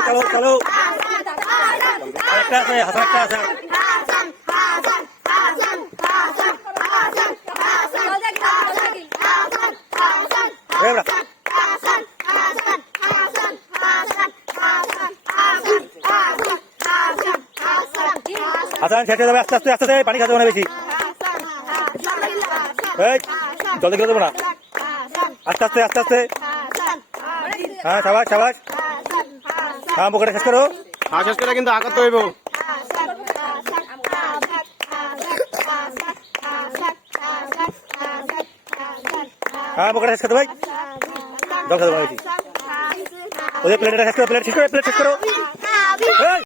চলো চলো আরেকটা আছে হাসান একটা আছে হাসান ছেটে যাবে আস্তে আস্তে আস্তে আস্তে পানি খাতে হবে না বেশি এই জল দেখলে দেবো না আস্তে আস্তে আস্তে আস্তে হ্যাঁ সাবাস সাবাস হ্যাঁ বুকেটা শেষ করো হ্যাঁ শেষ করে কিন্তু আঁকাতে হইব হ্যাঁ বুকেটা শেষ করতে ভাই জল খেতে বেশি ওদের প্লেটটা শেষ করো প্লেট শেষ করো প্লেট শেষ করো